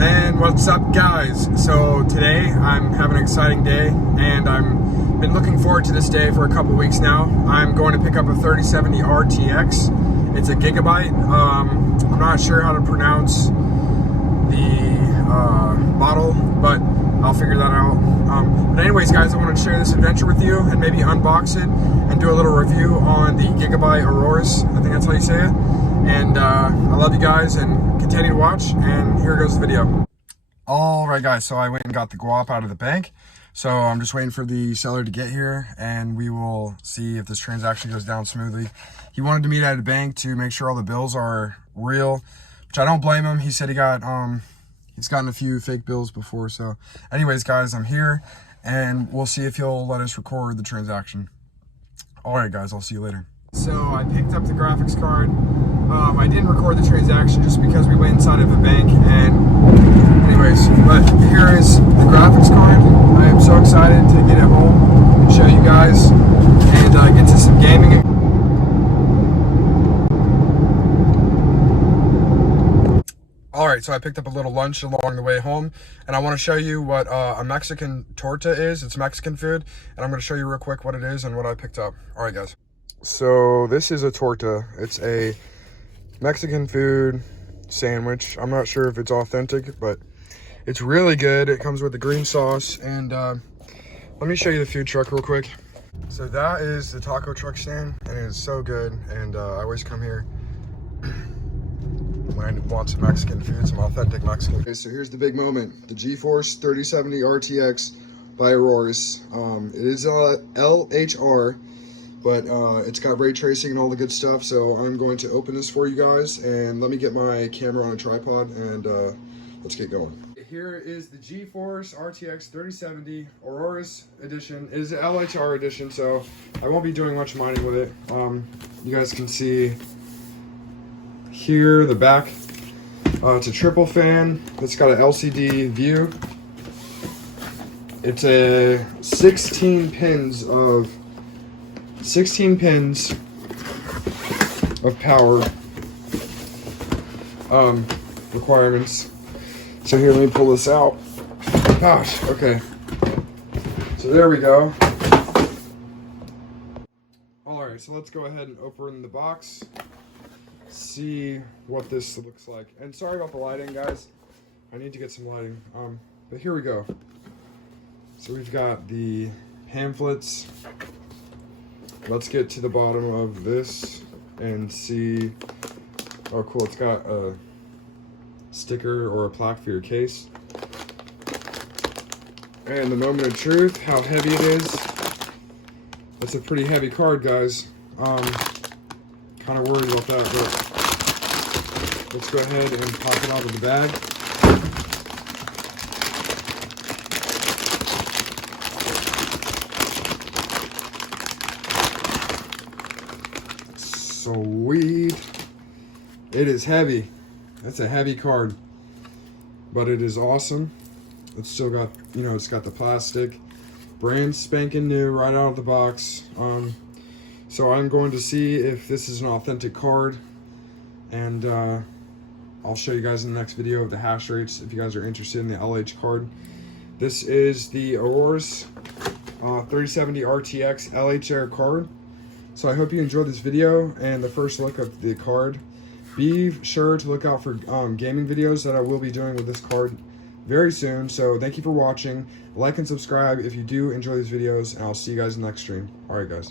And what's up, guys? So today I'm having an exciting day, and I've been looking forward to this day for a couple weeks now. I'm going to pick up a 3070 RTX. It's a Gigabyte. I'm not sure how to pronounce the model, but I'll figure that out. But anyways, guys, I want to share this adventure with you and maybe unbox it and do a little review on the Gigabyte Aorus. I think that's how you say it. And I love you guys, and continue to watch, and here goes the video. Alright guys, so I went and got the guap out of the bank, so I'm just waiting for the seller to get here, and we will see if this transaction goes down smoothly. He wanted to meet at a bank to make sure all the bills are real, which I don't blame him. He said he's gotten a few fake bills before. So anyways, guys, I'm here, and we'll see if he'll let us record the transaction. Alright guys, I'll see you later. So I picked up the graphics card. I didn't record the transaction just because we went inside of a bank, and anyways, but here is the graphics card. I am so excited to get it home and show you guys, and get to some gaming. Alright, so I picked up a little lunch along the way home, and I want to show you what a Mexican torta is. It's Mexican food, and I'm going to show you real quick what it is and what I picked up. Alright guys. So this is a torta. It's a Mexican food sandwich. I'm not sure if it's authentic, but it's really good. It comes with the green sauce, and let me show you the food truck real quick. So that is the taco truck stand, and it is so good, and I always come here when I want some Mexican food, some authentic Mexican. Okay, so here's the big moment. The GeForce 3070 RTX by Aorus. It is LHR, but it's got ray tracing and all the good stuff. So I'm going to open this for you guys, and let me get my camera on a tripod, and let's get going. Here is the GeForce RTX 3070 Aorus edition. It is the LHR edition, so I won't be doing much mining with it. You guys can see here the back. It's a triple fan. It's got an LCD view. It's a 16 pins of power requirements. So here, let me pull this out. Gosh, okay. So there we go. Alright, so let's go ahead and open the box, see what this looks like. And sorry about the lighting, guys. I need to get some lighting. But here we go. So we've got the pamphlets. Let's get to the bottom of this and see. Oh, cool. It's got a sticker or a plaque for your case. And the moment of truth, how heavy it is. That's a pretty heavy card, guys. Kind of worried about that, but let's go ahead and pop it out of the bag. Sweet. It is heavy. That's a heavy card, but it is awesome. It's still got, it's got the plastic, brand spanking new right out of the box. So I'm going to see if this is an authentic card, and I'll show you guys in the next video of the hash rates if you guys are interested in the LH card. This is the Aorus 3070 RTX LHR card. So I hope you enjoyed this video and the first look of the card. Be sure to look out for gaming videos that I will be doing with this card very soon. So thank you for watching. Like and subscribe if you do enjoy these videos, and I'll see you guys in the next stream. Alright guys.